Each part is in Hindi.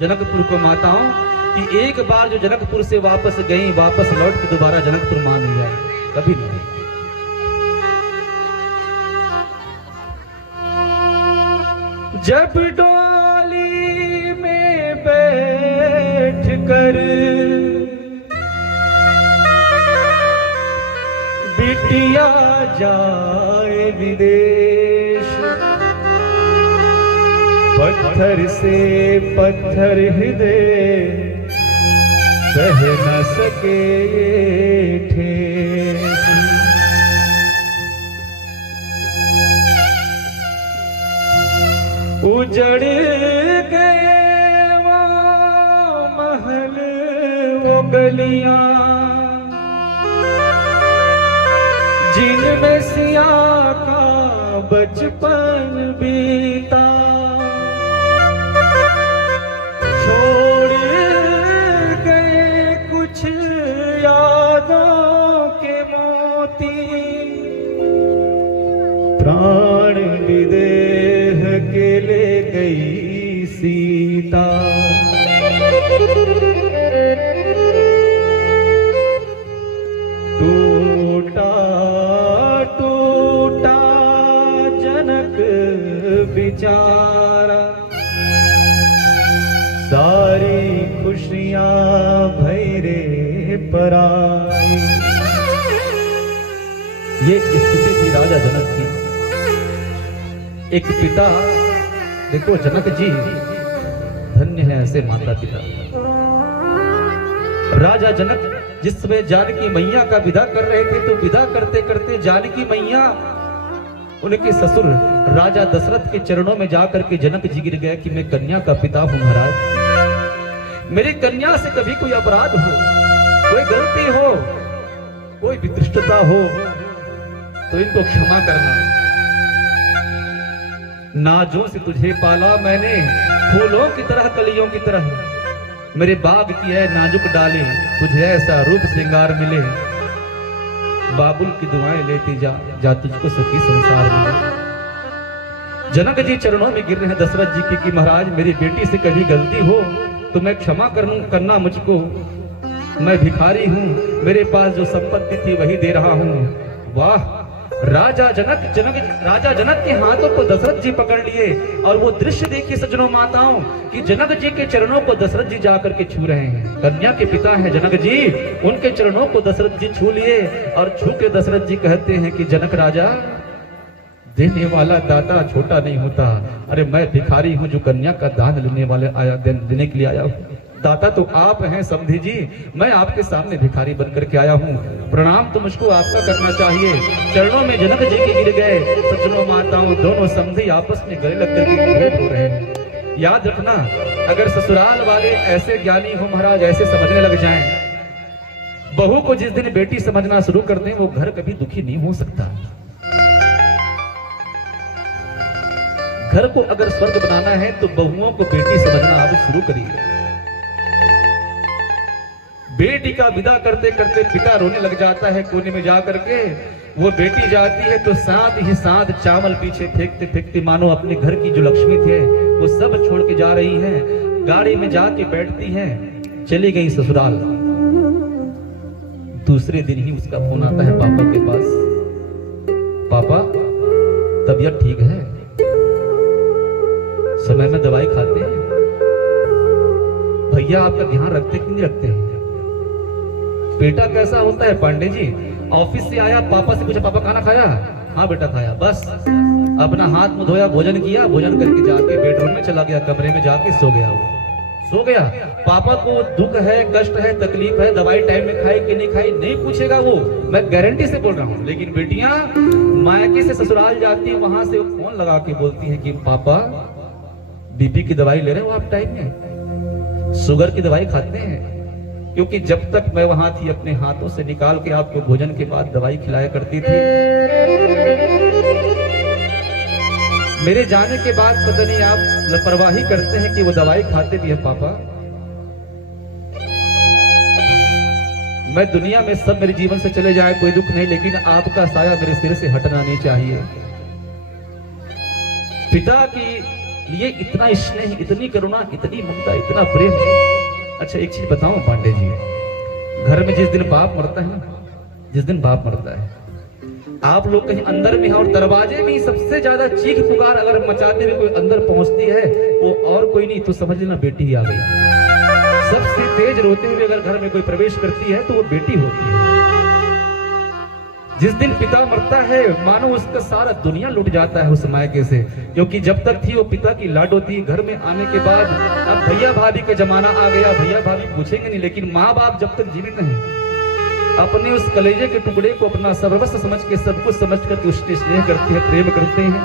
जनकपुर को माताओं कि एक बार जो जनकपुर से वापस गई, वापस लौट के दोबारा जनकपुर मां नहीं आए, कभी नहीं। जब डोली में बैठ कर बिटिया जाए विदेश, पत्थर से पत्थर हृदय सह न सके ठेस। उजड़ गए वो महल वो गलियां, जिनमें सिया का बचपन बीता। छोड़ गए कुछ यादों के मोती, प्राण विदेह के ले गई सीता। टूटा टूटा जनक बिचारा, सारी खुशियां भैरे पराई। ये स्थिति थी राजा जनक की। एक पिता, देखो जनक जी धन्य है ऐसे माता पिता। राजा जनक जिस समय जानकी मैया का विदा कर रहे थे, तो विदा करते करते जानकी मैया उनके ससुर राजा दशरथ के चरणों में जाकर के जनक जी गिर गए कि मैं कन्या का पिता हूं महाराज, मेरी कन्या से कभी कोई अपराध हो, कोई गलती हो, कोई वितृष्टता हो तो इनको क्षमा करना। नाजों से तुझे पाला मैंने, फूलों की तरह कलियों की तरह, मेरे बाग की है नाजुक डाली, तुझे ऐसा रूप श्रृंगार मिले। बाबुल की दुआएं लेती जा, जा तुझको सुखी संसार मिले। जनक जी चरणों में गिर रहे हैं दशरथ जी की कि महाराज मेरी बेटी से कभी गलती हो तो मैं क्षमा करना मुझको, मैं भिखारी हूं, मेरे पास जो संपत्ति थी वही दे रहा हूं। वाह! राजा जनक के हाथों को दशरथ जी पकड़ लिए और वो दृश्य देखिए सज्जनों माताओं कि जनक जी के चरणों को दशरथ जी जाकर के छू रहे हैं। कन्या के पिता हैं जनक जी, उनके चरणों को दशरथ जी छू लिए और छू के दशरथ जी कहते हैं कि जनक राजा, देने वाला दाता छोटा नहीं होता। अरे मैं भिखारी हूं जो कन्या का दान लेने के लिए आया हूं। दाता तो आप हैं समधी जी, मैं आपके सामने भिखारी बनकर के आया हूँ, प्रणाम तो मुझको आपका करना चाहिए। चरणों में जनक जी के गिर गए। सज्जनों माताओं दोनों समधी आपस में गले लग करके हो रहे हैं। याद रखना, अगर ससुराल वाले ऐसे ज्ञानी हो महाराज, ऐसे समझने लग जाएं, बहू को जिस दिन बेटी समझना शुरू कर दें वो घर कभी दुखी नहीं हो सकता। घर को अगर स्वर्ग बनाना है तो बहुओं को बेटी समझना आप शुरू करिए। बेटी का विदा करते करते पिता रोने लग जाता है कोने में जा करके। वो बेटी जाती है तो साथ ही साथ चावल पीछे फेंकते फेंकते मानो अपने घर की जो लक्ष्मी थे वो सब छोड़ के जा रही हैं। गाड़ी में जाके बैठती हैं, चली गई ससुराल। दूसरे दिन ही उसका फोन आता है पापा के पास, पापा तबीयत ठीक है, समय में दवाई खाते हैं, भैया आपका ध्यान रखते कि नहीं रखते हैं? बेटा कैसा होता है पांडे जी, ऑफिस से आया पापा से पूछा पापा खाना खाया? हाँ बेटा खाया, बस अपना हाथ मुंह धोया, भोजन किया, भोजन करके जाके बेडरूम में चला गया, कमरे में जाके सो गया। वो सो गया। पापा को दुख है, कष्ट है, तकलीफ है, दवाई टाइम में खाई कि नहीं खाई नहीं पूछेगा वो, मैं गारंटी से बोल रहा हूँ। लेकिन बेटियां मायके से ससुराल जाती है, वहां से फोन लगा के बोलती है कि पापा बीपी की दवाई ले रहे हो आप टाइम में, शुगर की दवाई खाते हैं? क्योंकि जब तक मैं वहां थी अपने हाथों से निकाल के आपको भोजन के बाद दवाई खिलाया करती थी। मेरे जाने के बाद पता नहीं आप लापरवाही करते हैं कि वो दवाई खाते भी है पापा। मैं दुनिया में सब मेरे जीवन से चले जाए कोई दुख नहीं, लेकिन आपका साया मेरे सिर से हटना नहीं चाहिए। पिता की लिए इतना स्नेह, इतनी करुणा, इतनी ममता, इतना प्रेम। अच्छा एक चीज बताऊं पांडे जी, घर में जिस दिन बाप मरता है ना, जिस दिन बाप मरता है, आप लोग कहीं अंदर में हैं और दरवाजे में सबसे ज्यादा चीख पुकार अगर मचाते हुए कोई अंदर पहुंचती है, वो और कोई नहीं तो समझ लेना बेटी ही आ गई। सबसे तेज रोते हुए अगर घर में कोई प्रवेश करती है तो वो बेटी होती है। जिस दिन पिता मरता है मानो उसका सारा दुनिया लुट जाता है उस मायके से, क्योंकि जब तक थी वो पिता की लाड होती। घर में आने के बाद अब भैया भाभी का जमाना आ गया, भैया भाभी पूछेंगे नहीं, लेकिन माँ बाप जब तक जीवित हैं अपने उस कलेजे के टुकड़े को अपना सर्वस्व समझ के, सब कुछ समझ करके उससे स्नेह करते हैं, प्रेम करते हैं।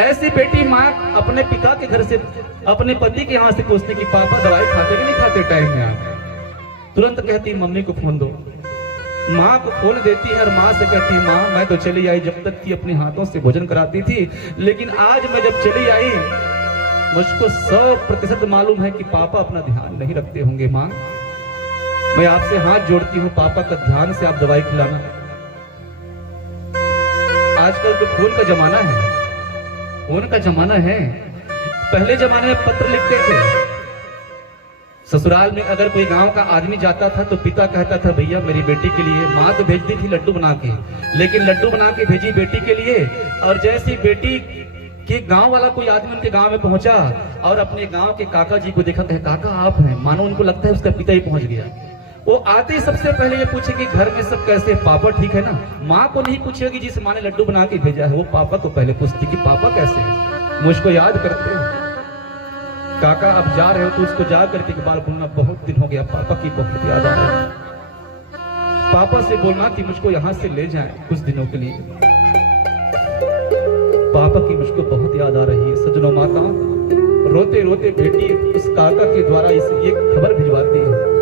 ऐसी बेटी माँ अपने पिता के घर से, अपने पति के यहाँ से पूछते कि पापा दवाई खाते कि नहीं खाते टाइम में आप, तुरंत कहती मम्मी को फोन दो। माँ को फोन देती है और माँ से कहती माँ मैं तो चली आई जब तक कि अपने हाथों से भोजन कराती थी, लेकिन आज मैं जब चली आई मुझको 100% मालूम है कि पापा अपना ध्यान नहीं रखते होंगे। माँ मैं आपसे हाथ जोड़ती हूँ, पापा का ध्यान से आप दवाई खिलाना। आजकल तो फोन का जमाना है, फोन का जमाना है। पहले जमाने में पत्र लिखते थे। ससुराल में अगर कोई गांव का आदमी जाता था तो पिता कहता था भैया मेरी बेटी के लिए, माँ तो भेजती थी लड्डू बना के, लेकिन लड्डू बना के भेजी बेटी के लिए। और जैसी बेटी के गांव वाला कोई आदमी उनके गांव में पहुंचा और अपने गांव के काका जी को देखा, कहे काका आप हैं, मानो उनको लगता है उसका पिता ही पहुंच गया। वो आते ही सबसे पहले ये पूछेगी घर में सब कैसे, पापा ठीक है ना। माँ को नहीं पूछेगी जिस माँ ने लड्डू बना के भेजा है, वो पापा को पहले पूछती कि पापा कैसे हैं, मुझको याद करते हैं। काका अब जा रहे हो तो उसको जा करके एक बार बोलना बहुत दिन हो गया, पापा की बहुत याद आ रही है। पापा से बोलना कि मुझको यहाँ से ले जाएं कुछ दिनों के लिए, पापा की मुझको बहुत याद आ रही है। सजनों माता रोते रोते बेटी उस काका के द्वारा इसे एक खबर भिजवाती है।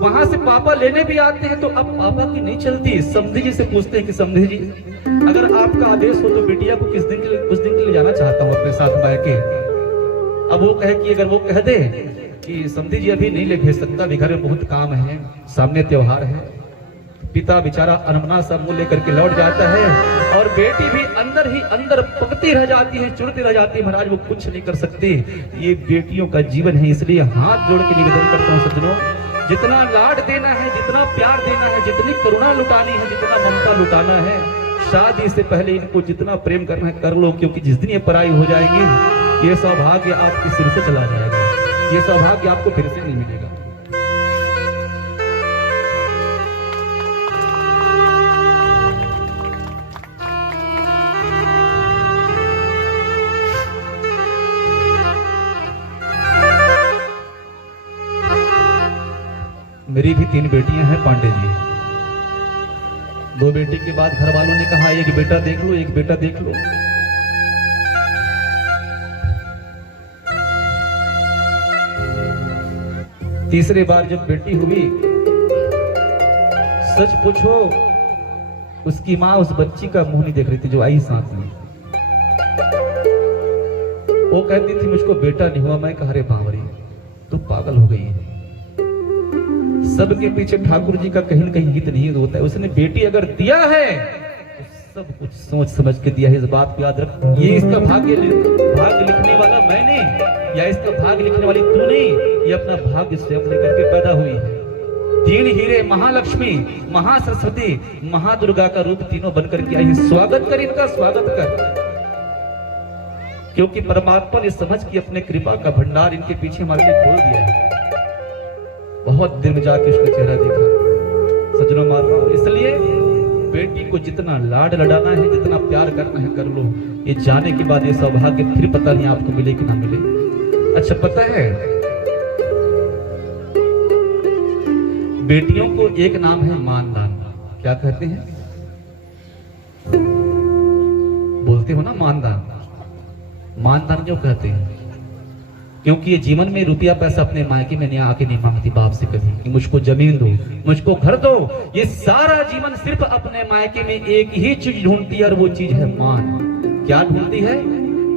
वहां से पापा लेने भी आते हैं तो अब पापा की नहीं चलती, समधी जी से पूछते हैं कि समधी जी अगर आपका आदेश हो तो बेटिया को कुछ दिन के लिए जाना चाहता हूँ अपने साथ मायके। अब वो कहे कि अगर वो कह दे कि समधी जी अभी नहीं ले भेज सकता, भी घर में बहुत काम है, सामने त्योहार है। पिता बेचारा अनमना सा मुंह लेकर के लौट जाता है और बेटी भी अंदर ही अंदर पकती रह जाती है, चुड़ती रह जाती है। महाराज वो कुछ नहीं कर सकती, ये बेटियों का जीवन है। इसलिए हाथ जोड़ के निवेदन करता हूँ सज्जनों, जितना लाड देना है, जितना प्यार देना है, जितनी करुणा लुटानी है, जितना ममता लुटाना है, शादी से पहले इनको जितना प्रेम करना है कर लो, क्योंकि जिस दिन ये पराई हो जाएंगी ये सौभाग्य आपके सिर से चला जाएगा, ये सौभाग्य आपको फिर से नहीं मिलेगा। मेरी भी 3 बेटियां हैं पांडे जी। 2 बेटी के बाद घर वालों ने कहा एक बेटा देख लो, एक बेटा देख लो। तीसरी बार जब बेटी हुई, सच पूछो उसकी माँ उस बच्ची का मुंह नहीं देख रही थी जो आई साथ में। वो कहती थी मुझको बेटा नहीं हुआ। मैं कहा रे बावरी तू पागल हो गई है, सबके पीछे ठाकुर जी का कहीं न कहीं हित नहीं होता है। उसने बेटी अगर दिया है तो सब कुछ सोच समझ के दिया है, इस बात को याद रख। ये इसका भाग्य लिखने वाला मैं नहीं, या इसका भाग्य लिखने वाली तू नहीं, ये अपना भाग्य स्वयं लेकर के पैदा हुई है। 3 हीरे महालक्ष्मी, महासरस्वती, महादुर्गा का रूप तीनों बनकर के आई है। स्वागत कर इनका, स्वागत कर, क्योंकि परमात्मा ने समझ के अपने कृपा का भंडार इनके पीछे हमारे लिए खोल दिया है। बहुत देर में जाके उसका चेहरा देखा सज्जनों माता। इसलिए बेटी को जितना लाड लडाना है, जितना प्यार करना है कर लो। ये जाने के बाद ये सौभाग्य फिर पता नहीं आपको मिले कि ना मिले। अच्छा पता है बेटियों को एक नाम है मानदान। क्या कहते हैं, बोलते हो ना मानदान। मानदान क्यों कहते हैं? क्योंकि ये जीवन में रुपया पैसा अपने मायके में आके नहीं मांगती बाप से कभी कि मुझको जमीन दो, मुझको घर दो। ये सारा जीवन सिर्फ अपने मायके में एक ही चीज ढूंढती है और वो चीज है मान। क्या ढूंढती है?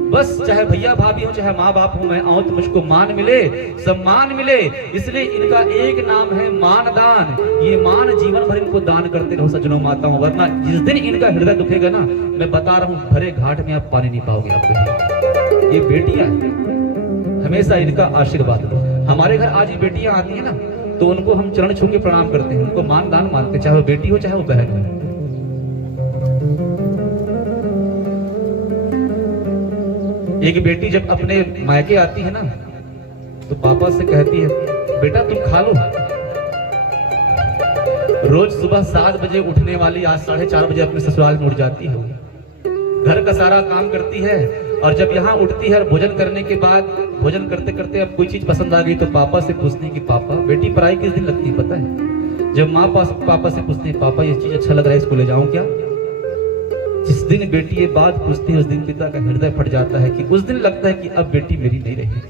बस चाहे भैया भाभी हो, चाहे माँ बाप हो, मैं आऊं तो मुझको मान मिले, सम्मान मिले। इसलिए इनका एक नाम है मानदान। ये मान जीवन भर इनको दान करते रहो सज्जनों माताओं, वरना जिस दिन इनका हृदय दुखेगा ना, मैं बता रहा हूँ भरे घाट में आप पानी नहीं पाओगे। आपको ये बेटियां हमेशा इनका आशीर्वाद दो। हमारे घर आज ये बेटियां आती है ना, तो उनको हम चरण छू के प्रणाम करते हैं, उनको मानदान मानते, चाहे वो बेटी हो चाहे वो बहन हो। एक बेटी जब अपने मायके आती है ना, तो पापा से कहती है, बेटा तुम खा लो। रोज सुबह 7 बजे उठने वाली आज 4:30 बजे अपने ससुराल में उठ जाती है। घर का सारा काम करती है, और जब यहाँ उठती है और भोजन करने के बाद, भोजन करते करते अब कोई चीज पसंद आ गई तो पापा से पूछती है कि पापा, बेटी पराई किस दिन लगती है पता है? जब माँ पापा से पूछती है, पापा ये चीज अच्छा लग रहा है, इसको ले जाऊं क्या? जिस दिन बेटी ये बात पूछती है, उस दिन पिता का हृदय फट जाता है कि उस दिन लगता है कि अब बेटी मेरी नहीं रही,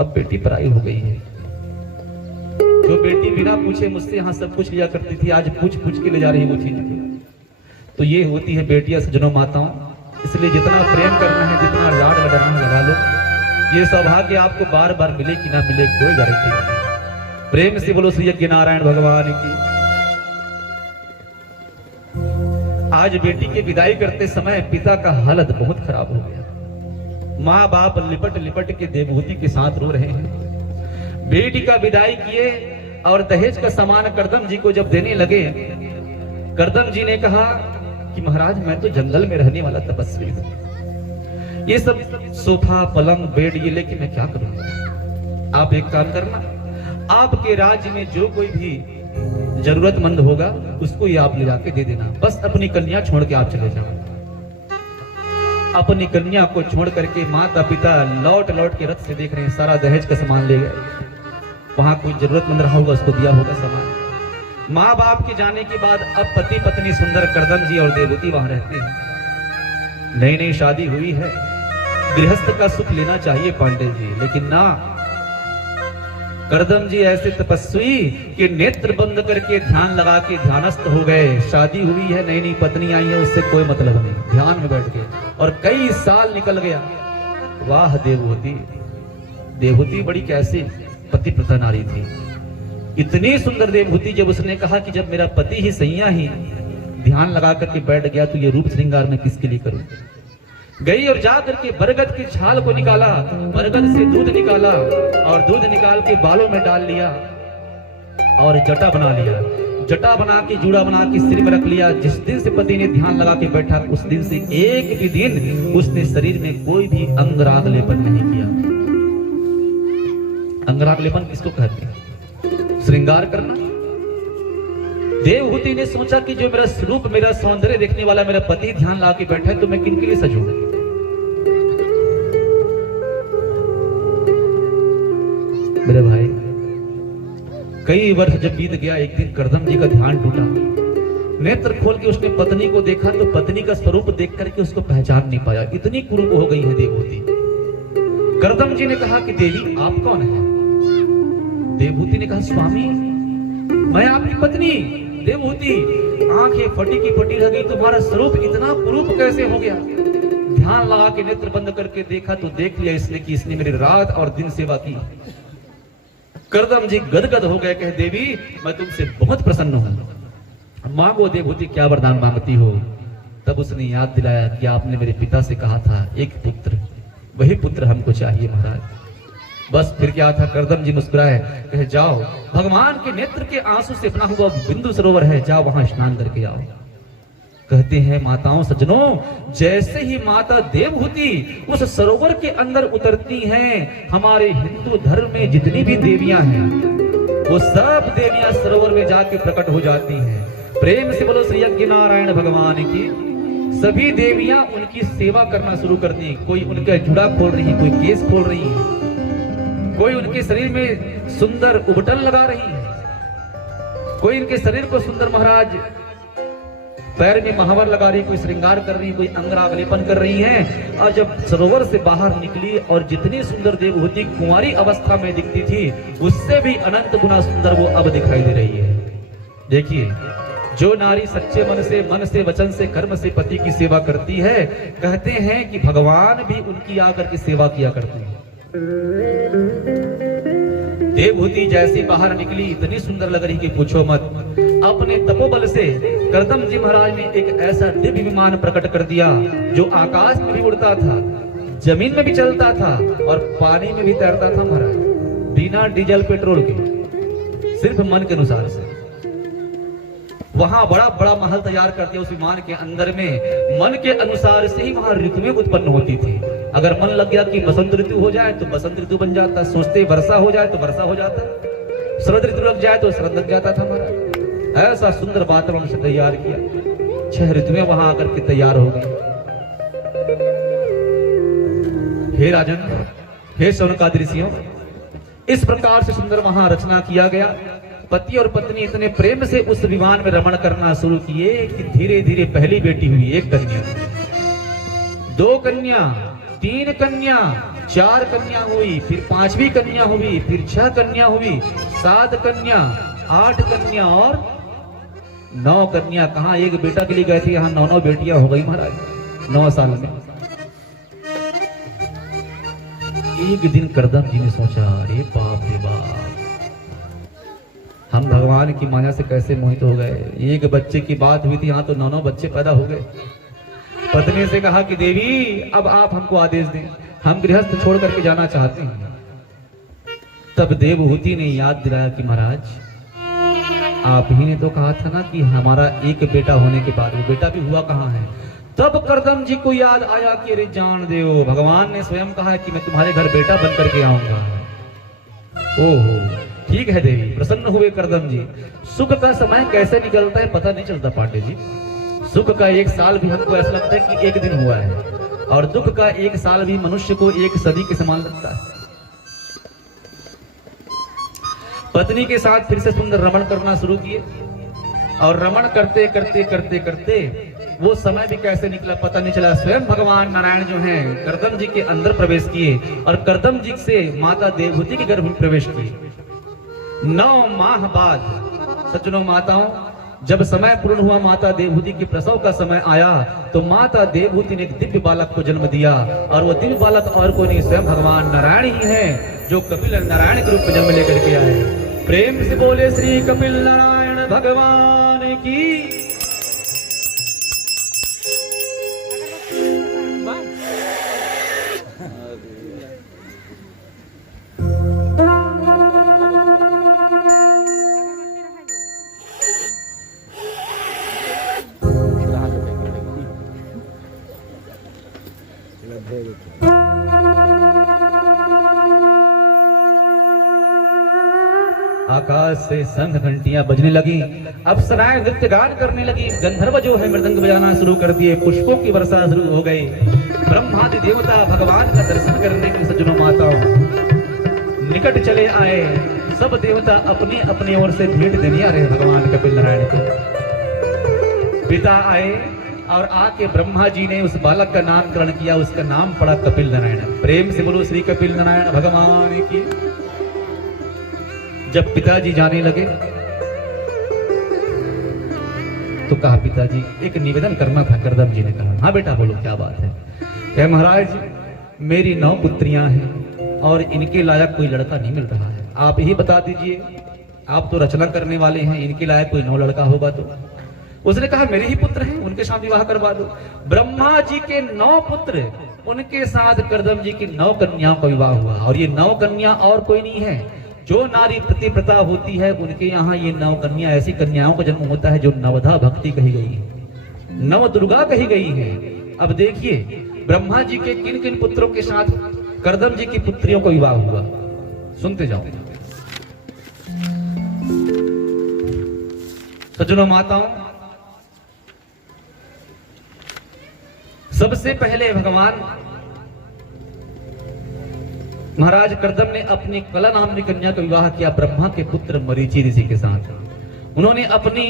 अब बेटी पराई हो गई है। जो बेटी बिना पूछे मुझसे यहाँ सब कुछ लिया करती थी, आज पूछ पूछ के ले जा रही है वो चीज। तो ये होती है बेटियां सज्जनों माताओं। इसलिए जितना प्रेम करना है, जितना लाड लड़ाना है लड़ा लो। ये सौभाग्य आपको बार बार मिले कि ना मिले कोई गारंटी नहीं। प्रेम से बोलो श्री यज्ञ नारायण भगवान की। आज बेटी की विदाई करते समय पिता का हालत बहुत खराब हो गया। माँ बाप लिपट लिपट के देवभूति के साथ रो रहे हैं। बेटी का विदाई किए और दहेज का सामान करदम जी को जब देने लगे, करदम जी ने कहा कि महाराज मैं तो जंगल में रहने वाला तपस्वी हूं, ये सब सोफा पलंग बेड ये लेके मैं क्या करूंगा? आप एक काम करना, आपके राज्य में जो कोई भी जरूरतमंद होगा उसको ये आप ले जाके दे देना, बस अपनी कन्या छोड़ के आप चले जाओ। अपनी कन्या को छोड़ करके माता पिता लौट लौट के रथ से देख रहे हैं, सारा दहेज का सामान ले गए। वहां कोई जरूरतमंद रहा होगा उसको दिया होगा सामान। माँ बाप के जाने के बाद अब पति पत्नी सुंदर करदम जी और देवहूति वहां रहते हैं। नई नई शादी हुई है, गृहस्थ का सुख लेना चाहिए पांडे जी, लेकिन ना, करदम जी ऐसे तपस्वी कि नेत्र बंद करके ध्यान लगा के ध्यानस्थ हो गए। शादी हुई है, नई नई पत्नी आई है, उससे कोई मतलब नहीं, ध्यान में बैठ गए और कई साल निकल गया। वाह देवहूति, देवहूति बड़ी कैसी पतिव्रता नारी थी, इतनी सुंदर देवहूति। जब उसने कहा कि जब मेरा पति ही सैया ही ध्यान लगा करके बैठ गया तो ये रूप श्रृंगार मैं किसके लिए करूं? गई और जाकर के बरगद की छाल को निकाला, बरगद से दूध निकाला और दूध निकाल के बालों में डाल लिया और जटा बना लिया। जटा बना के जूड़ा बना के सिर में रख लिया। जिस दिन से पति ने ध्यान लगा के बैठा, उस दिन से एक भी दिन उसने शरीर में कोई भी अंगराग लेपन नहीं किया। अंगराग लेपन किसको कहते हैं? श्रृंगार करना। देवहूति ने सोचा कि जो मेरा स्वरूप, मेरा सौंदर्य देखने वाला मेरा पति ध्यान लगा के बैठा है, तो मैं किन के लिए सजूंगा? मेरे भाई, कई वर्ष जब बीत गया, एक दिन करदम जी का ध्यान टूटा। नेत्र खोल के उसने पत्नी को देखा तो पत्नी का स्वरूप देख करके उसको पहचान नहीं पाया, इतनी कुरूप हो गई है देवहूति। करदम जी ने कहा कि देवी आप कौन है? देवहूति ने कहा स्वामी मैं आपकी पत्नी। देवहूति आंखें फटी की फटी रह गई, तुम्हारा स्वरूप इतना कुरूप कैसे हो गया? ध्यान लगा के नेत्र बंद करके देखा तो देख लिया इसने कि इसने मेरी रात और दिन सेवा की। करदम जी गदगद हो गए, कहे देवी मैं तुमसे बहुत प्रसन्न हूं, मांगो देवहूति क्या वरदान मांगती हो? तब उसने याद दिलाया कि आपने मेरे पिता से कहा था एक पुत्र, वही पुत्र हमको चाहिए महाराज। बस फिर क्या था, करदम जी मुस्कुराए, कहे जाओ भगवान के नेत्र के आंसू से अपना हुआ बिंदु सरोवर है, जाओ वहां स्नान करके आओ। कहते हैं माताओं सज्जनों, जैसे ही माता देवहूति उस सरोवर के अंदर उतरती हैं, हमारे हिंदू धर्म में जितनी भी देवियां हैं वो सब देवियां सरोवर में जाके प्रकट हो जाती हैं। प्रेम से बोलो श्री यज्ञ नारायण भगवान की। सभी देवियां उनकी सेवा करना शुरू करती हैं। कोई उनका जुड़ा खोल रही है, कोई केस खोल रही है, कोई उनके शरीर में सुंदर उबटन लगा रही है, कोई इनके शरीर को सुंदर महाराज पैर में महावर लगा रही, कोई श्रृंगार कर रही, कोई अंगराग लेपन कर रही है। और जब सरोवर से बाहर निकली और जितनी सुंदर देवहूति कुंवारी अवस्था में दिखती थी, उससे भी अनंत गुना सुंदर वो अब दिखाई दे रही है। देखिए जो नारी सच्चे मन से वचन से कर्म से पति की सेवा करती है, कहते हैं कि भगवान भी उनकी आकर के सेवा किया करते हैं। देवहूति जैसी बाहर निकली, इतनी सुंदर लग रही कि पूछो मत। अपने तपोबल से कर्दम जी महाराज ने एक ऐसा दिव्य विमान प्रकट कर दिया जो आकाश में भी उड़ता था, जमीन में भी चलता था और पानी में भी तैरता था महाराज, बिना डीजल पेट्रोल के, सिर्फ मन के अनुसार से। वहां बड़ा बड़ा महल तैयार कर दिया उस विमान के अंदर में, मन के अनुसार से ही वहां ऋतुएं उत्पन्न होती थी। अगर मन लग गया कि बसंत ऋतु हो जाए तो बसंत ऋतु बन जाता, सोचते वर्षा हो जाए तो वर्षा हो जाता, शरद ऋतु लग जाए तो शरद लग जाता था महाराज। ऐसा सुंदर वातावरण से तैयार किया, 6 ऋतुएं वहां आकर के तैयार हो गई। हे राजन, हे शौनकादि ऋषियों, इस प्रकार से सुंदर वहां रचना किया गया। पति और पत्नी इतने प्रेम से उस विमान में रमण करना शुरू किए कि धीरे धीरे पहली बेटी हुई, 1 कन्या, 2 कन्या, 3 कन्या, 4 कन्या हुई, फिर 5वीं कन्या हुई, फिर 6 कन्या हुई, 7 कन्या, 8 कन्या और 9 कन्या। कहा एक बेटा के लिए गए थे, यहाँ 9 बेटियां हो गई महाराज 9 साल में। एक दिन कर्दम जी ने सोचा, अरे बाप रे बाप, हम भगवान की माया से कैसे मोहित हो गए। एक बच्चे की बात हुई थी, यहाँ तो 9 बच्चे पैदा हो गए। पत्नी से कहा कि देवी अब आप हमको आदेश दें, हम गृहस्थ छोड़ करके जाना चाहते हैं। तब देवहूति ने याद दिलाया कि महाराज आप ही ने तो कहा था ना कि हमारा एक बेटा होने के बाद, वो बेटा भी हुआ कहाँ है। तब कर्दम जी को याद आया कि अरे जान देव, भगवान ने स्वयं कहा है कि मैं तुम्हारे घर बेटा बन करके आऊंगा। ओहो ठीक है देवी, प्रसन्न हुए कर्दम जी। सुख का समय कैसे निकलता है पता नहीं चलता पांडे जी। सुख का 1 साल भी हमको ऐसा लगता है कि 1 दिन हुआ है, और दुख का 1 साल भी मनुष्य को 1 सदी के समान लगता है। पत्नी के साथ फिर से सुंदर रमण करना शुरू किए, और रमण करते करते करते करते वो समय भी कैसे निकला पता नहीं चला। स्वयं भगवान नारायण जो हैं कर्दम जी के अंदर प्रवेश किए, और कर्दम जी से माता देवहूति के गर्भ में प्रवेश किए। 9 माह बाद सज्जनों माताओं, जब समय पूर्ण हुआ, माता देवहूति के प्रसव का समय आया, तो माता देवहूति ने एक दिव्य बालक को जन्म दिया। और वो दिव्य बालक और कोई नहीं, स्वयं भगवान नारायण ही है, जो कपिल नारायण के रूप में जन्म लेकर के आए। प्रेम से बोले श्री कपिल नारायण भगवान की। आकाश से शंख घंटियां बजने लगी, अप्सराएं नृत्य गान करने लगी, गंधर्व जो है मृदंग बजाना शुरू कर दिए, पुष्पों की वर्षा शुरू हो गई। ब्रह्मादि देवता भगवान का दर्शन करने के सज्जनों माताओं निकट चले आए। सब देवता अपनी अपनी ओर से भेंट देने आ रहे भगवान कपिल नारायण को। पिता आए और आके ब्रह्मा जी ने उस बालक का नामकरण किया, उसका नाम पड़ा कपिल नारायण। प्रेम से बोलो श्री कपिल नारायण भगवान की। जब पिताजी जाने लगे तो कहा, पिताजी एक निवेदन करना था। कर्दम जी ने कहा, हाँ बेटा बोलो क्या बात है। कहे महाराज मेरी 9 पुत्रियां हैं और इनके लायक कोई लड़का नहीं मिल रहा है, आप ही बता दीजिए, आप तो रचना करने वाले हैं, इनके लायक कोई 9 लड़का होगा तो। उसने कहा मेरे ही पुत्र हैं, उनके साथ विवाह करवा दो। ब्रह्मा जी के 9 पुत्र, उनके साथ कर्दम जी की 9 कन्याओं का विवाह हुआ। और ये 9 कन्या और कोई नहीं है, जो नारी प्रतिप्रता होती है उनके यहाँ ये 9 कन्या, ऐसी कन्याओं का जन्म होता है जो नवधा भक्ति कही गई है, नव दुर्गा कही गई है। अब देखिए ब्रह्मा जी के किन किन पुत्रों के साथ कर्दम जी की पुत्रियों का विवाह हुआ, सुनते जाओ। सज्जनों माताओं, सबसे पहले भगवान महाराज कर्दम ने अपनी कला नामनी कन्या का विवाह किया ब्रह्मा के पुत्र मरीचि ऋषि के साथ। उन्होंने अपनी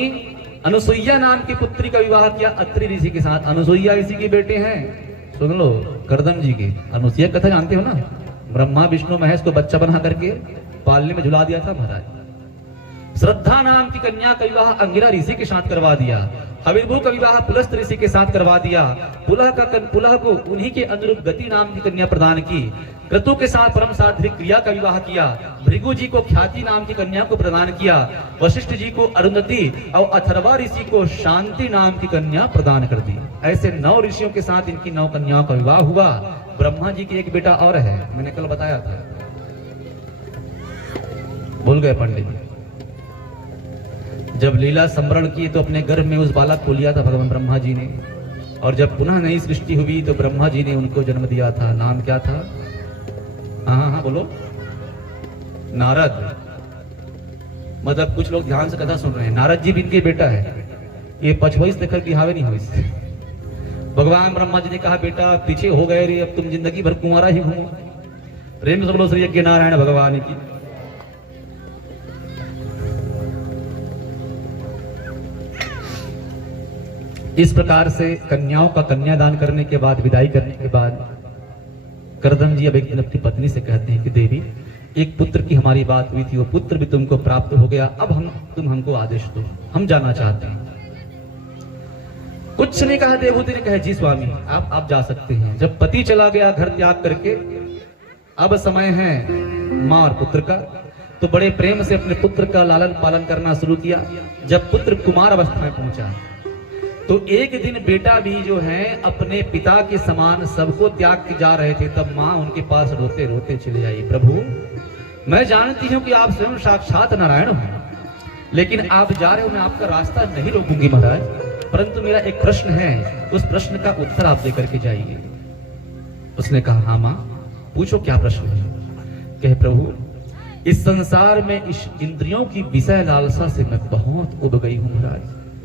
अनुसुईया नाम की पुत्री का विवाह किया अत्रि ऋषि के साथ। अनुसुईया ऋषि के बेटे हैं, सुन लो कर्दम जी की। अनुसुईया कथा जानते हो ना, ब्रह्मा विष्णु महेश को बच्चा बना करके पालने में झुला दिया था महाराज। श्रद्धा नाम की कन्या का विवाह अंगिरा ऋषि के साथ करवा दिया। हविर्भू का विवाह पुलस्त ऋषि के साथ करवा दिया। पुलह को उन्हीं के अनुरूप गति नाम की कन्या प्रदान की। क्रतु के साथ परम साध्वी क्रिया का विवाह किया। भृगु जी को ख्याति नाम की कन्या को प्रदान किया। वशिष्ठ जी को अरुंधति और अथर्वा ऋषि को शांति नाम की कन्या प्रदान कर दी। ऐसे 9 ऋषियों के साथ इनकी 9 कन्याओं का विवाह हुआ। ब्रह्मा जी की एक बेटा और है, मैंने कल बताया था, भूल गए पंडित जी। जब लीला संवरण की तो अपने गर्भ में उस बालक को लिया था भगवान ब्रह्मा जी ने, और जब पुनः नई सृष्टि हुई तो ब्रह्मा जी ने उनको जन्म दिया था। नाम क्या था? हाँ बोलो। नारद। मतलब कुछ लोग ध्यान से कथा सुन रहे हैं। नारद जी भी इनके बेटा है। ये पछवईस देखकर की हावे नहीं हुई। भगवान ब्रह्मा जी ने कहा बेटा पीछे हो गए रे, अब तुम जिंदगी भर कुंवारा ही घूमो। प्रेम से बोलो श्री यज्ञ नारायण भगवान की। इस प्रकार से कन्याओं का कन्यादान करने के बाद, विदाई करने के बाद, करदम जी अब एक दिन अपनी पत्नी से कहते हैं कि देवी, एक पुत्र की हमारी बात हुई थी, वो पुत्र भी तुमको प्राप्त हो गया, अब तुम हमको आदेश दो, हम जाना चाहते हैं। कुछ नहीं कहा देवहूति ने, कहे जी स्वामी आप जा सकते हैं। जब पति चला गया घर त्याग करके, अब समय है मां और पुत्र का, तो बड़े प्रेम से अपने पुत्र का लालन पालन करना शुरू किया। जब पुत्र कुमार अवस्था में पहुंचा तो एक दिन बेटा भी जो है अपने पिता के समान सबको त्याग के जा रहे थे, तब मां उनके पास रोते रोते चले आई, प्रभु मैं जानती हूं कि आप स्वयं साक्षात नारायण हैं, लेकिन आप जा रहे हो, मैं आपका रास्ता नहीं रोकूंगी महाराज, परंतु मेरा एक प्रश्न है, उस प्रश्न का उत्तर आप देकर के जाइए। उसने कहा हाँ मां पूछो क्या प्रश्न है। कहे प्रभु इस संसार में इस इंद्रियों की विषय लालसा से मैं बहुत उब गई हूं महाराज,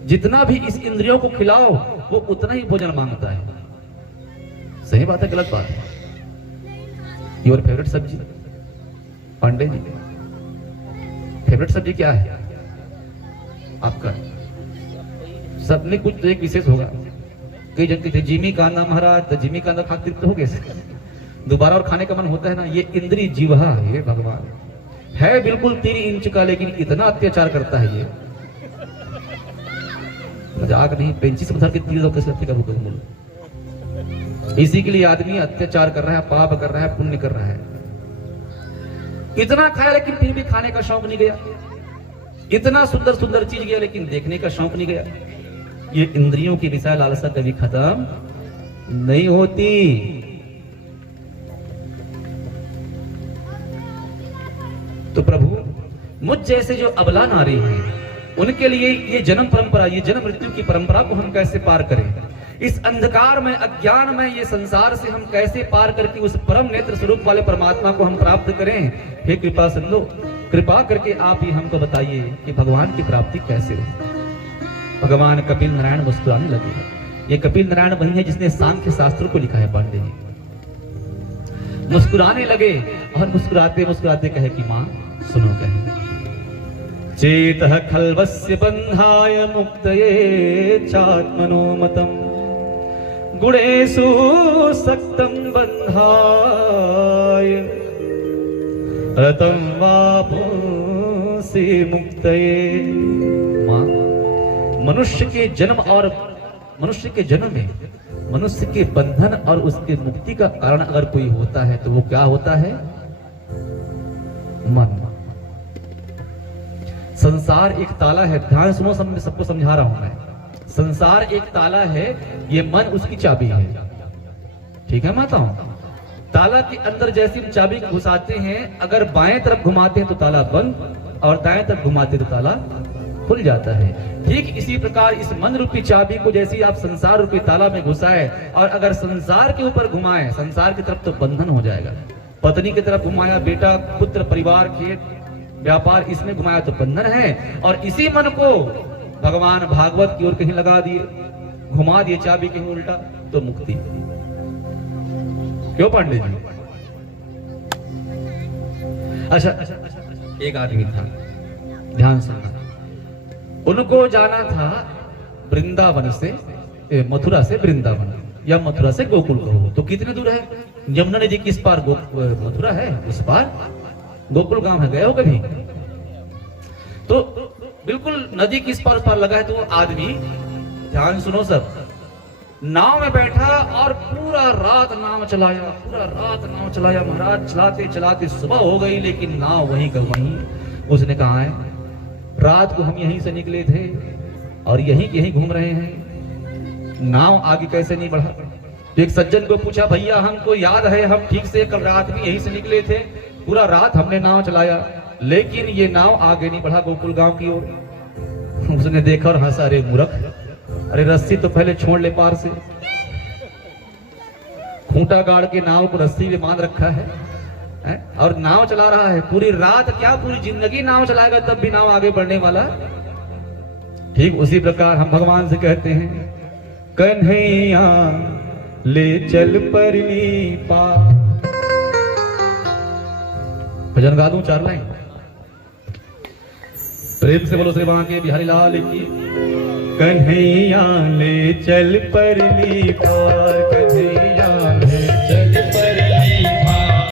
जितना भी इस इंद्रियों को खिलाओ वो उतना ही भोजन मांगता है। सही बात है गलत बात है? योर फेवरेट सब्जी पांडे जी, फेवरेट सब्जी क्या है आपका? सब में कुछ तो एक विशेष होगा। कई जन कहते जिमी कांदा महाराज, तो जिमी कांदा खा तृप्त हो गए, दोबारा और खाने का मन होता है ना। ये इंद्री जीवा है भगवान, है बिल्कुल 3 इंच का, लेकिन इतना अत्याचार करता है ये, मजाक नहीं। पेंचिस उधर के तीर कैसे लगते का बोलो। इसी के लिए आदमी अत्याचार कर रहा है, पाप कर रहा है, पुण्य कर रहा है। इतना खाया लेकिन फिर भी खाने का शौक नहीं गया, इतना सुंदर सुंदर चीज गया लेकिन देखने का शौक नहीं गया। ये इंद्रियों की विषय लालसा कभी खत्म नहीं होती। तो प्रभु मुझ जैसे जो अबला नारी हैं उनके लिए ये जन्म परंपरा, ये जन्म मृत्यु की परंपरा को हम कैसे पार करें? इस अंधकार में, अज्ञान में, ये संसार से हम कैसे पार करके उस परम नेत्र स्वरूप वाले परमात्मा को हम प्राप्त करें? हे कृपा सिंधु, कृपा करके आप ही हमको बताइए कि भगवान की प्राप्ति कैसे हो। भगवान कपिल नारायण मुस्कुराने लगे। ये कपिल नारायण वही है जिसने सांख्य शास्त्र को लिखा है पांडे जी। मुस्कुराने लगे और मुस्कुराते मुस्कुराते कहे कि मां सुनो, कहे चेतः खल्वस्य बंधाय मुक्तये चात्मनो मतम् गुणेषु सक्तं बंधाय रतं वा पुंसि मुक्तये। मनुष्य के जन्म और मनुष्य के जन्म में मनुष्य के बंधन और उसके मुक्ति का कारण अगर कोई होता है तो वो क्या होता है? मन। संसार एक ताला है, ध्यान सुनो, सबको समझा रहा हूं मैं। संसार एक ताला है, ये मन उसकी चाबी है। ठीक है माताओं? ताला के अंदर जैसे हम चाबी घुसाते हैं, अगर बाएं तरफ घुमाते हैं तो ताला बंद और दाएं तरफ घुमाते तो ताला खुल जाता है। ठीक इसी प्रकार इस मन रूपी चाबी को जैसे आप संसार रूपी ताला में घुसाए और अगर संसार के ऊपर घुमाए, संसार की तरफ तो बंधन हो जाएगा। पत्नी की तरफ घुमाया, बेटा, पुत्र, परिवार, खेत, व्यापार, इसमें घुमाया तो बंधन है। और इसी मन को भगवान भागवत की ओर कहीं लगा दिए, घुमा दिए चाबी कहीं उल्टा, तो मुक्ति। क्यों पांडे जी? अच्छा, एक आदमी था, ध्यान सुनना, उनको जाना था वृंदावन से, मथुरा से वृंदावन, या मथुरा से गोकुल कहो तो कितने दूर है? यमुना नदी किस पार मथुरा है, उस पार गोकुल गांव है। गए हो कभी? तो बिल्कुल नदी किस पर लगा है, तो वो आदमी, ध्यान सुनो सब, नाव में बैठा और पूरा रात नाव चलाया, पूरा रात नाव चलाया महाराज। चलाते चलाते सुबह हो गई, लेकिन नाव वहीं का वहीं। उसने कहा है रात को हम यहीं से निकले थे और यहीं के यहीं घूम रहे हैं, नाव आगे कैसे नहीं बढ़ा। तो एक सज्जन को पूछा, भैया हमको याद है, हम ठीक से कल रात भी यहीं से निकले थे, पूरा रात हमने नाव चलाया, लेकिन ये नाव आगे नहीं बढ़ा गोकुल गांव की ओर। उसने देखा और हंसा, अरे मूर्ख, अरे रस्सी तो पहले छोड़ ले पार से। खूंटा गाड़ के नाव को रस्सी में बांध रखा है और नाव चला रहा है पूरी रात, क्या पूरी जिंदगी नाव चलाएगा तब भी नाव आगे बढ़ने वाला। ठीक उसी प्रकार हम भगवान से कहते हैं, कन्हैया ले चल परली पार। भजन गा दूं 4 लाइन, प्रेम से बोलो श्री बांके बिहारी लाल की। कन्हैया ले चल परली पार, कन्हैया ले